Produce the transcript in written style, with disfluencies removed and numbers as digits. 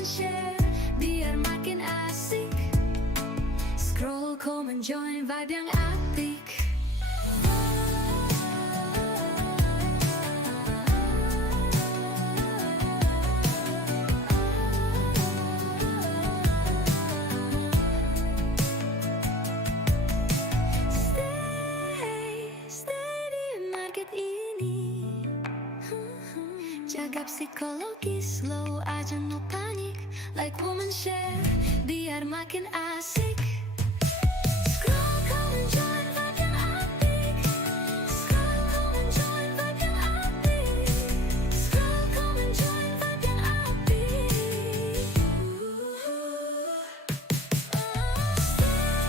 komen, share, biar makin asik. Scroll, komen, join, vibe yang apik. Stay di market ini. Jaga psikologis, slow aja no panik. Like woman, share, biar makin asik.